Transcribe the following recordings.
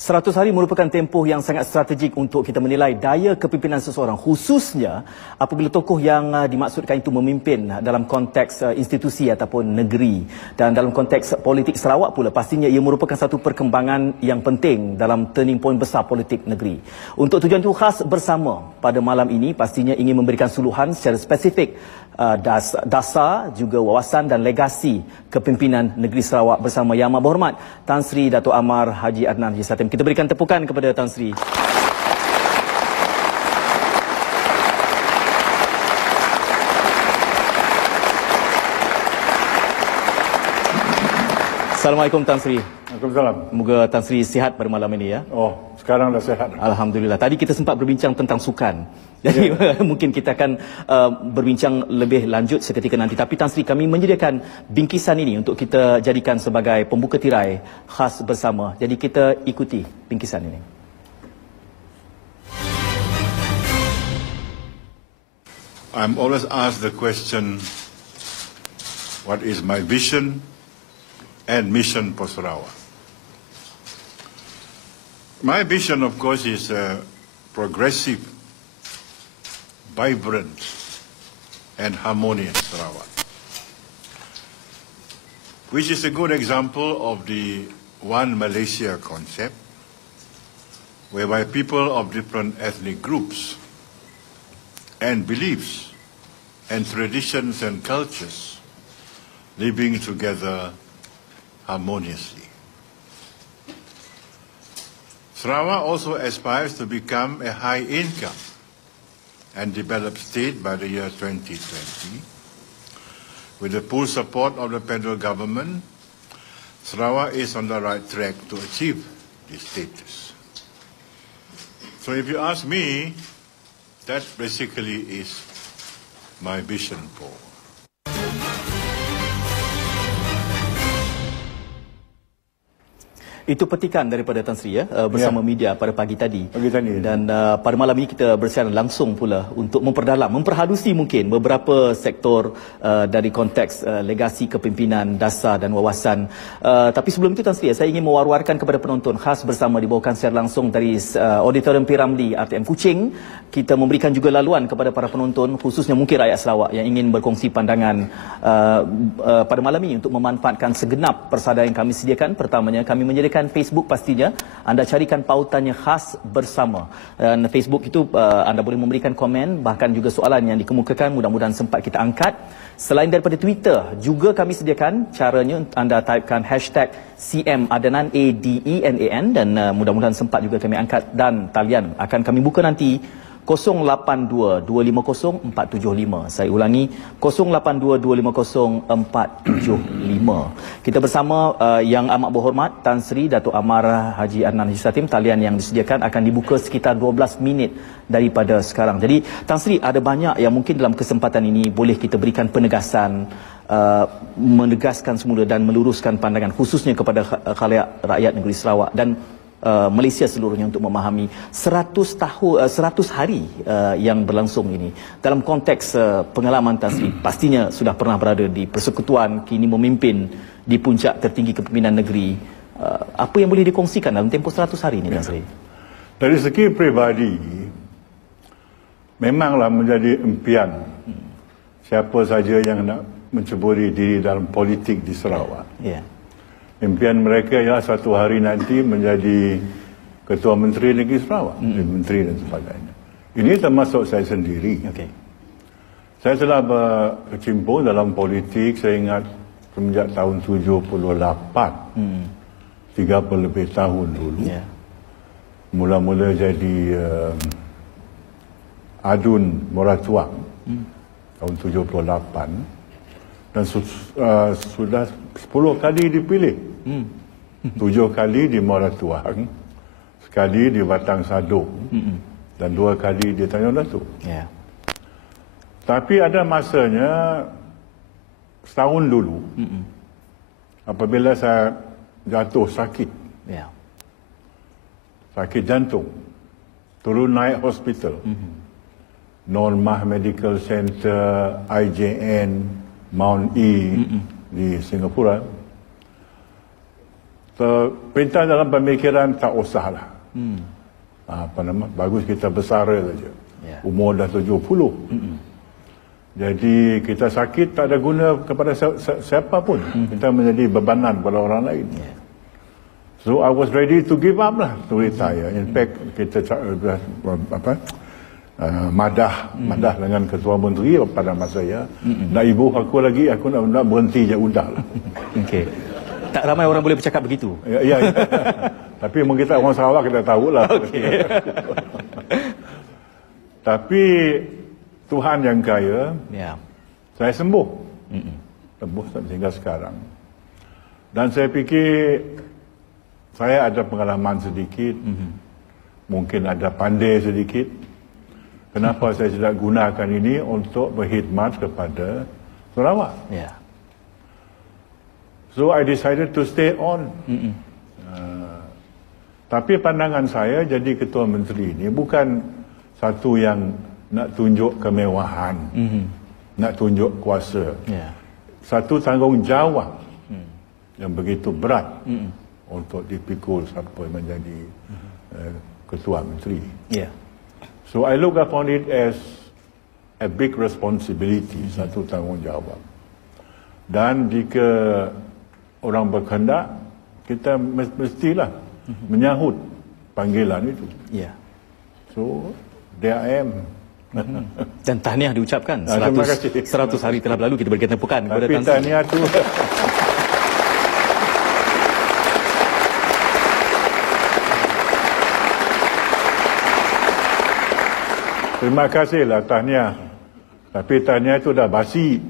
100 hari merupakan tempoh yang sangat strategik untuk kita menilai daya kepimpinan seseorang, khususnya apabila tokoh yang dimaksudkan itu memimpin dalam konteks institusi ataupun negeri. Dan dalam konteks politik Sarawak pula, pastinya ia merupakan satu perkembangan yang penting dalam turning point besar politik negeri. Untuk tujuan itu, khas bersama pada malam ini pastinya ingin memberikan suluhan secara spesifik dasar, juga wawasan dan legasi kepimpinan negeri Sarawak bersama Yang Amat Berhormat Tan Sri Dato' Amar Haji Adnan Haji Satim. Kita berikan tepukan kepada Tan Sri. Assalamualaikum Tan Sri. Waalaikumsalam. Moga Tan Sri sihat pada malam ini ya. Oh, sekarang dah sihat. Alhamdulillah. Tadi kita sempat berbincang tentang sukan. Jadi mungkin kita akan berbincang lebih lanjut seketika nanti. Tapi Tan Sri, kami menyediakan bingkisan ini untuk kita jadikan sebagai pembuka tirai khas bersama. Jadi kita ikuti bingkisan ini. I'm always asked the question, what is my vision and mission for Sarawak? My vision, of course, is a progressive, vibrant, and harmonious Sarawak, which is a good example of the One Malaysia concept, whereby people of different ethnic groups and beliefs and traditions and cultures living together harmoniously. Sarawak also aspires to become a high-income and developed state by the year 2020. With the full support of the federal government, Sarawak is on the right track to achieve this status. So if you ask me, that basically is my vision for. Itu petikan daripada Tan Sri bersama media pada pagi tadi. Dan pada malam ini kita bersiaran langsung pula untuk memperdalam, memperhalusi mungkin beberapa sektor dari konteks legasi kepimpinan, dasar dan wawasan. Tapi sebelum itu Tan Sri, saya ingin mewar-warkan kepada penonton khas bersama dibawakan secara langsung dari Auditorium P. Ramlee RTM Kuching. Kita memberikan juga laluan kepada para penonton, khususnya mungkin rakyat Sarawak yang ingin berkongsi pandangan pada malam ini untuk memanfaatkan segenap persada yang kami sediakan. Pertamanya, kami menyediakan Facebook pastinya. Anda carikan pautannya khas bersama. Dan Facebook itu anda boleh memberikan komen, bahkan juga soalan yang dikemukakan mudah-mudahan sempat kita angkat. Selain daripada Twitter, juga kami sediakan caranya anda typekan hashtag CM Adnan ADENAN dan mudah-mudahan sempat juga kami angkat, dan talian akan kami buka nanti 082-250-475. Saya ulangi, 082-250-475. Kita bersama Yang Amat Berhormat Tan Sri Dato' Amar Haji Adnan Haji Satim. Talian yang disediakan akan dibuka sekitar 12 minit daripada sekarang. Jadi Tan Sri, ada banyak yang mungkin dalam kesempatan ini boleh kita berikan penegasan, menegaskan semula dan meluruskan pandangan khususnya kepada khalayak rakyat negeri Sarawak dan Malaysia seluruhnya untuk memahami 100 hari yang berlangsung ini. Dalam konteks pengalaman Tan Sri, pastinya sudah pernah berada di persekutuan, kini memimpin di puncak tertinggi kepimpinan negeri. Apa yang boleh dikongsikan dalam tempoh 100 hari ini Tan Sri? Dari segi pribadi, memanglah menjadi impian siapa saja yang nak menceburi diri dalam politik di Sarawak. Impian mereka ialah satu hari nanti menjadi Ketua Menteri Negeri Sarawak, Menteri dan sebagainya. Ini termasuk saya sendiri. Saya telah berkecimpung dalam politik, saya ingat semenjak tahun 78, 30 lebih tahun dulu. Mula-mula jadi adun Moratuang tahun 78. Dan sudah 10 kali dipilih. 7 kali di Moratuang, sekali di Batang Sadung, dan 2 kali di Tanjung Datuk. Tapi ada masanya setahun dulu, apabila saya jatuh sakit, sakit jantung, turun naik hospital, Norma Medical Center, IJN, Mount E di Singapura. Perintah dalam pemikiran tak usahlah. Bagus kita bersara saja. Umur dah 70. Jadi kita sakit tak ada guna kepada siapa pun. Kita menjadi bebanan kepada orang lain. So I was ready to give up lah, to retire. In fact, kita madah dengan Ketua Menteri pada masa ya. Nak ibu aku lagi, aku nak berhenti je udah lah. Okey. Tak ramai orang boleh bercakap begitu. Ya. Tapi mungkin kita orang Sarawak kita tahulah. Okay. Tapi Tuhan yang kaya, saya sembuh. Sembuh sehingga sekarang. Dan saya fikir saya ada pengalaman sedikit, mungkin ada pandai sedikit. Kenapa saya tidak gunakan ini untuk berkhidmat kepada Sarawak? So I decided to stay on. Tapi pandangan saya jadi Ketua Menteri ini bukan satu yang nak tunjuk kemewahan, nak tunjuk kuasa. Satu tanggungjawab yang begitu berat untuk dipikul siapa yang menjadi Ketua Menteri. So I look upon it as a big responsibility, satu tanggungjawab. Dan jika orang berkehendak, kita mestilah menyahut panggilan itu. So there I am. Dan tahniah diucapkan. 100 hari telah berlalu, kita berikan tepukan kepada Tan Sri. Tapi tahniah tu terima kasihlah tahniah. Tapi tahniah itu dah basi.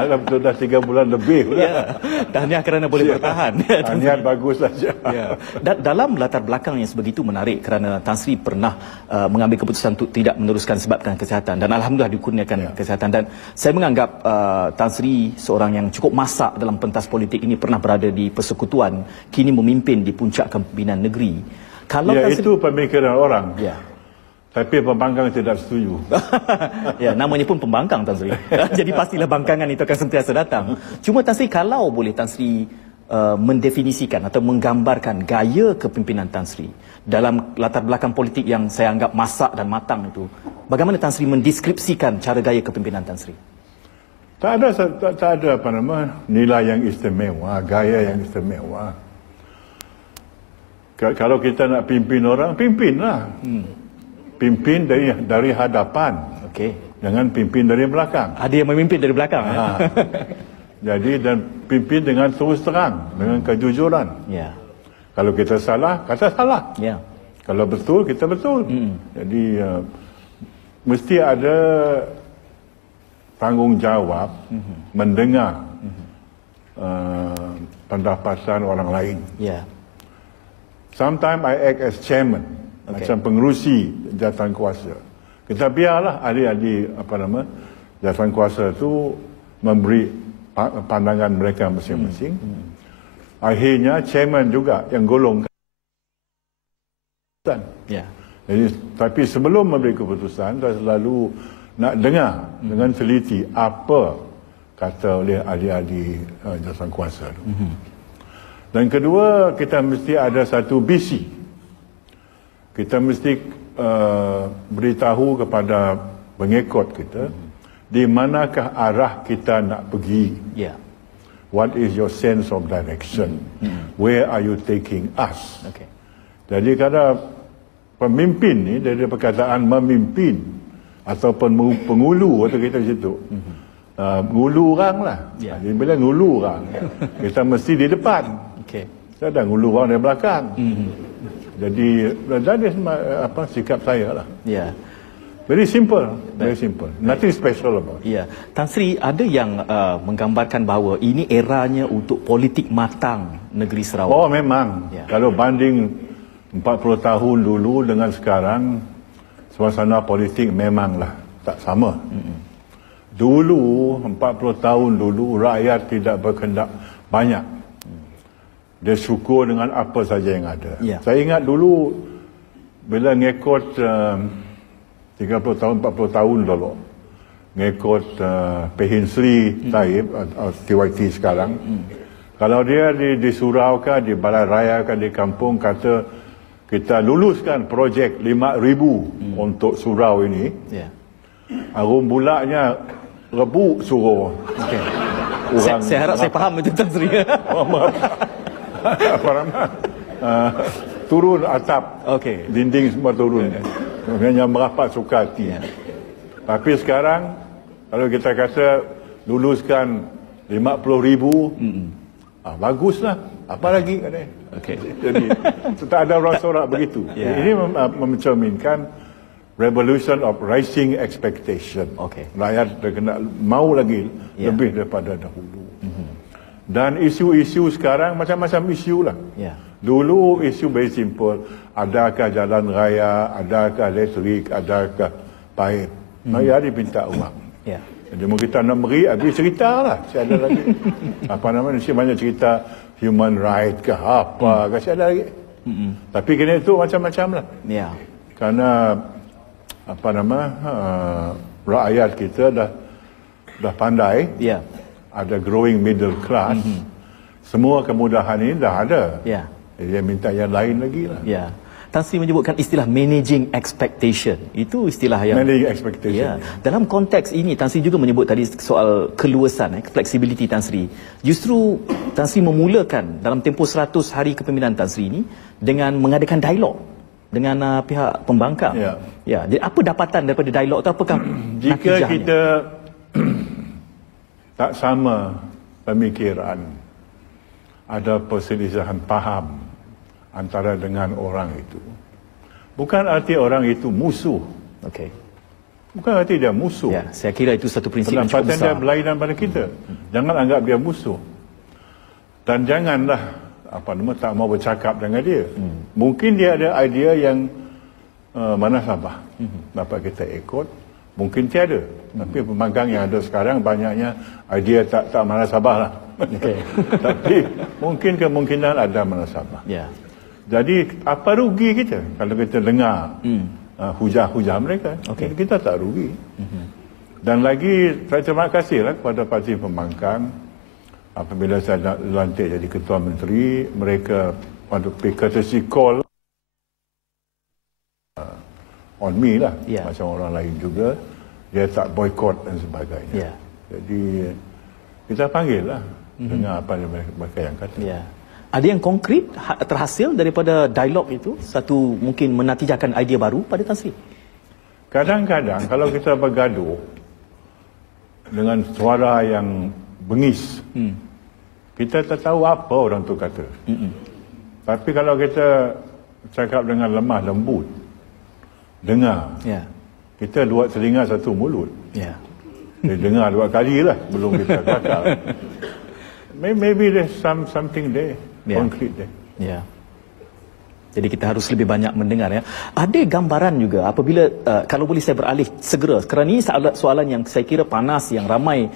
Dah 3 bulan lebih. Tahniah kerana boleh bertahan. Tahniah bagus saja. Dalam latar belakang yang sebegitu menarik, kerana Tan Sri pernah mengambil keputusan untuk tidak meneruskan sebabkan kesihatan. Dan Alhamdulillah dikurniakan kesihatan. Dan saya menganggap Tan Sri seorang yang cukup masak dalam pentas politik ini, pernah berada di persekutuan, kini memimpin di puncak kepimpinan negeri. Kalau itu pemikiran orang. Tapi pembangkang tidak setuju. Namanya pun pembangkang, Tan Sri. Jadi pastilah bangkangan itu akan sentiasa datang. Cuma Tan Sri, kalau boleh Tan Sri mendefinisikan atau menggambarkan gaya kepimpinan Tan Sri dalam latar belakang politik yang saya anggap masak dan matang itu, bagaimana Tan Sri mendeskripsikan cara gaya kepimpinan Tan Sri? Tak ada nilai yang istimewa, gaya yang istimewa. Kalau kita nak pimpin orang, pimpinlah. Pimpin dari hadapan. Jangan pimpin dari belakang. Ada yang memimpin dari belakang. Jadi dan pimpin dengan terus terang, dengan kejujuran. Kalau kita salah, kata salah. Kalau betul, kita betul. Jadi mesti ada tanggungjawab mendengar pendapatan orang lain. Sometimes I act as chairman. Macam pengerusi jawatan kuasa. Kita biarlah ahli-ahli jawatan kuasa itu memberi pandangan mereka masing-masing. Akhirnya chairman juga yang golongkan. Jadi, tapi sebelum memberi keputusan, saya selalu nak dengar dengan teliti apa kata oleh ahli-ahli jawatan kuasa itu. Dan kedua, kita mesti ada satu visi. Kita mesti beritahu kepada pengikut kita di manakah arah kita nak pergi. What is your sense of direction? Where are you taking us? Jadi kalau pemimpin ni dari perkataan memimpin ataupun pengulu atau kita di situ. Ngulu orang lah. Jadi bila ngulu orang, kita mesti di depan. Saya dah ngulu orang dari belakang. Jadi sikap saya lah. Very simple, very simple. Nothing special about it. Tan Sri, ada yang menggambarkan bahawa ini eranya untuk politik matang negeri Sarawak. Oh memang. Kalau banding 40 tahun dulu dengan sekarang, suasana politik memanglah tak sama. Dulu 40 tahun dulu rakyat tidak berkehendak banyak. Dia syukur dengan apa saja yang ada. Saya ingat dulu bila ngikut 30 tahun, 40 tahun dulu, ngikut Pehin Sri Taib, TYT sekarang, Kalau dia di surau ke, di balai raya ke, di kampung, kata kita luluskan projek 5,000 untuk surau ini. Arum bulaknya rebuk suruh. Okay. Saya harap saya faham itu Tan Sri. Turun atap, dinding semua turun. Hanya merapat suka hati. Tapi sekarang, kalau kita kata luluskan 50,000, baguslah. Apa lagi? Jadi, tak ada orang sorak begitu. Ini mencerminkan revolution of rising expectation. Rakyat kena mau lagi lebih daripada dahulu. Dan isu-isu sekarang macam-macam isu lah. Dulu isu very simple. Adakah jalan raya, adakah elektrik, adakah paip. Mari hari minta uang. Jadi mungkin kita nak beri, habis cerita lah. Saya ada lagi. Apa namanya, banyak cerita human right ke apa ke, saya ada lagi. Tapi kena itu macam-macam lah. Karena apa nama, rakyat kita dah pandai. Ada growing middle class. Semua kemudahan ini dah ada. Dia minta yang lain lagi lah. Tan Sri menyebutkan istilah managing expectation. Itu istilah yang managing expectation. Dalam konteks ini Tan Sri juga menyebut tadi soal keluasan, flexibility Tan Sri. Justru Tan Sri memulakan dalam tempoh 100 hari kepimpinan Tan Sri ini dengan mengadakan dialog dengan pihak pembangkang. Jadi apa dapatan daripada dialog itu? Apakah jika kita tak sama pemikiran, ada perselisihan faham antara dengan orang itu, bukan arti orang itu musuh. Bukan arti dia musuh. Saya kira itu satu prinsip yang cukup besar. Pendapatan dia berlainan pada kita. Jangan anggap dia musuh. Dan janganlah tak mau bercakap dengan dia. Mungkin dia ada idea yang manasabah, dapat kita ikut. Mungkin tiada. Tapi pembangkang yang ada sekarang banyaknya idea tak manasabah lah. Tapi mungkin kemungkinan ada manasabah. Jadi apa rugi kita kalau kita dengar hujah-hujah mereka? Kita tak rugi. Dan lagi saya terima kasihlah kepada parti pembangkang. Apabila saya lantik jadi ketua menteri, mereka pay courtesy call on me lah, macam orang lain juga. Dia tak boycott dan sebagainya. Jadi kita panggil lah, dengar apa mereka yang kata. Ada yang konkret terhasil daripada dialog itu? Satu mungkin menatijahkan idea baru pada Tan Sri? Kadang-kadang kalau kita bergaduh dengan suara yang bengis, kita tak tahu apa orang tu kata. Tapi kalau kita cakap dengan lemah lembut, dengar, kita dua telinga satu mulut. Dia dengar dua kali lah belum kita cakap. Maybe there's something there. Konkret dia. Jadi kita harus lebih banyak mendengar ya. Ada gambaran juga apabila kalau boleh saya beralih segera kerana ini soalan yang saya kira panas, yang ramai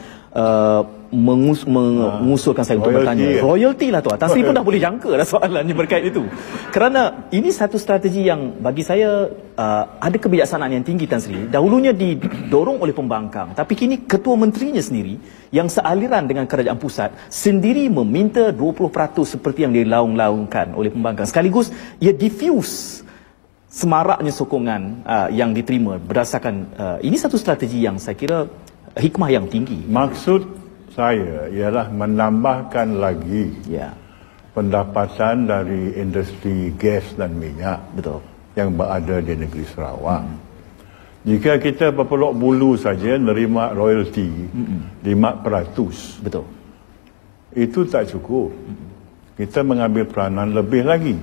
mengusulkan saya untuk bertanya. Royalty lah tu. Tan Sri pun dah boleh jangka dah soalannya berkait itu. Kerana ini satu strategi yang bagi saya ada kebijaksanaan yang tinggi Tan Sri. Dahulunya didorong oleh pembangkang, tapi kini ketua menterinya sendiri yang sealiran dengan kerajaan pusat sendiri meminta 20% seperti yang dilaung-laungkan oleh pembangkang. Sekaligus ia diffuse semaraknya sokongan yang diterima berdasarkan ini satu strategi yang saya kira hikmah yang tinggi. Maksud saya ialah menambahkan lagi pendapatan dari industri gas dan minyak yang berada di negeri Sarawak. Jika kita berpeluk bulu saja nerima royalty 5%, itu tak cukup. Kita mengambil peranan lebih lagi.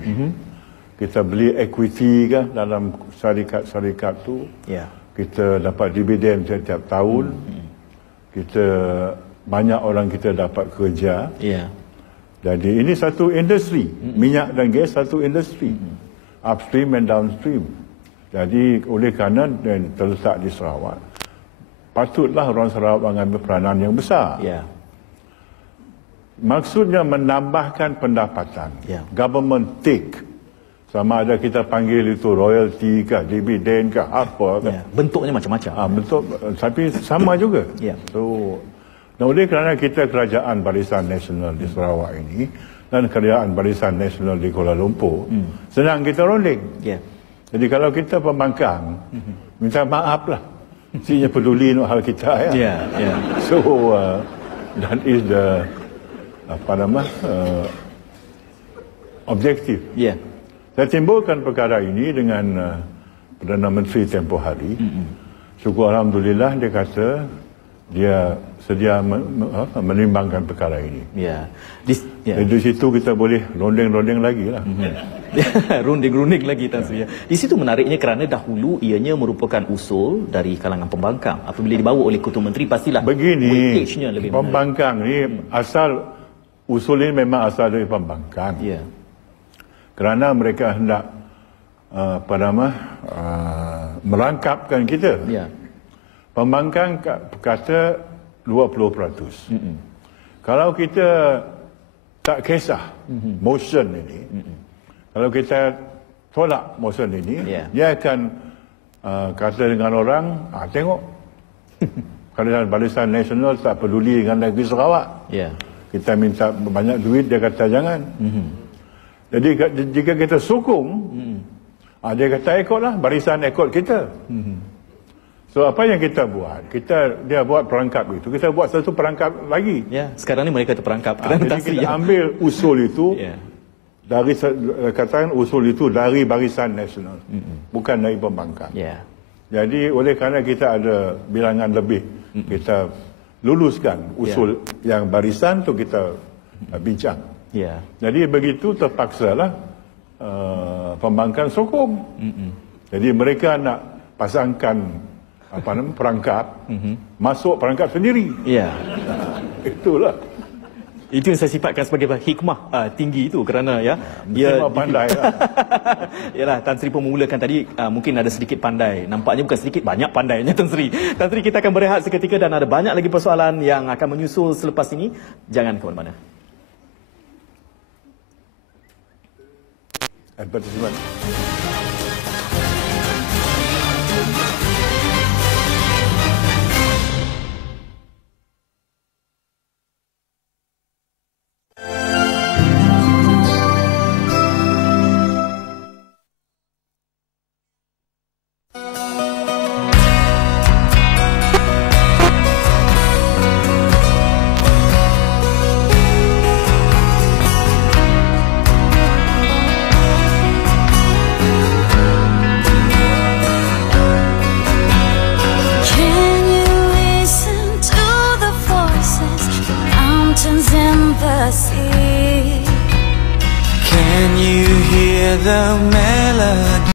Kita beli equity kan dalam syarikat-syarikat tu. Kita dapat dividen setiap tahun. Kita banyak orang kita dapat kerja. Jadi ini satu industri. Minyak dan gas satu industri. Upstream and downstream. Jadi oleh kerana terletak di Sarawak, patutlah orang Sarawak mengambil peranan yang besar. Maksudnya menambahkan pendapatan. Government take. Sama ada kita panggil itu royalty ke, dividen ke, apa ke. Bentuknya macam-macam. Bentuk, tapi sama juga. So, Dan oleh kerana kita kerajaan Barisan Nasional di Sarawak ini dan kerajaan Barisan Nasional di Kuala Lumpur, senang kita runding. Jadi kalau kita pembangkang, minta maaf lah. Sinya peduli untuk hal kita. So, that is the objektif. Saya timbulkan perkara ini dengan Perdana Menteri tempoh hari. Syukur Alhamdulillah dia kata dia sedia menimbangkan perkara ini. Di situ kita boleh runding-runding lagi lah. Runding-runding lagi, Tan Sri. Di situ menariknya kerana dahulu ianya merupakan usul dari kalangan pembangkang. Apabila dibawa oleh Ketua Menteri pastilah begini. Pembangkang ni asal usul ini memang asal dari pembangkang. Kerana mereka hendak merangkapkan kita. Pembangkang kata 20%. Kalau kita tak kisah motion ini, kalau kita tolak motion ini, dia akan kata dengan orang, tengok, kerajaan Barisan Nasional tak peduli dengan negeri Sarawak. Kita minta banyak duit, dia kata jangan. Jadi jika kita sokong, dia kata ikutlah, barisan ikut kita. So apa yang kita buat? Dia buat perangkap itu. Kita buat satu perangkap lagi. Sekarang ni mereka terperangkap. Jadi kita ambil usul itu dari katakan usul itu dari Barisan Nasional, bukan dari pembangkang. Jadi oleh kerana kita ada bilangan lebih, kita luluskan usul yang barisan tu kita bincang. Jadi begitu terpaksalah pembangkang sokong. Jadi mereka nak pasangkan perangkap, masuk perangkap sendiri. Itulah. Itu yang saya sifatkan sebagai hikmah tinggi itu kerana dia pandai lah. Yalah, Tan Sri pun memulakan tadi mungkin ada sedikit pandai. Nampaknya bukan sedikit, banyak pandainya Tan Sri. Tan Sri, kita akan berehat seketika dan ada banyak lagi persoalan yang akan menyusul selepas ini. Jangan ke mana-mana. Advertisement. Can you hear the melody?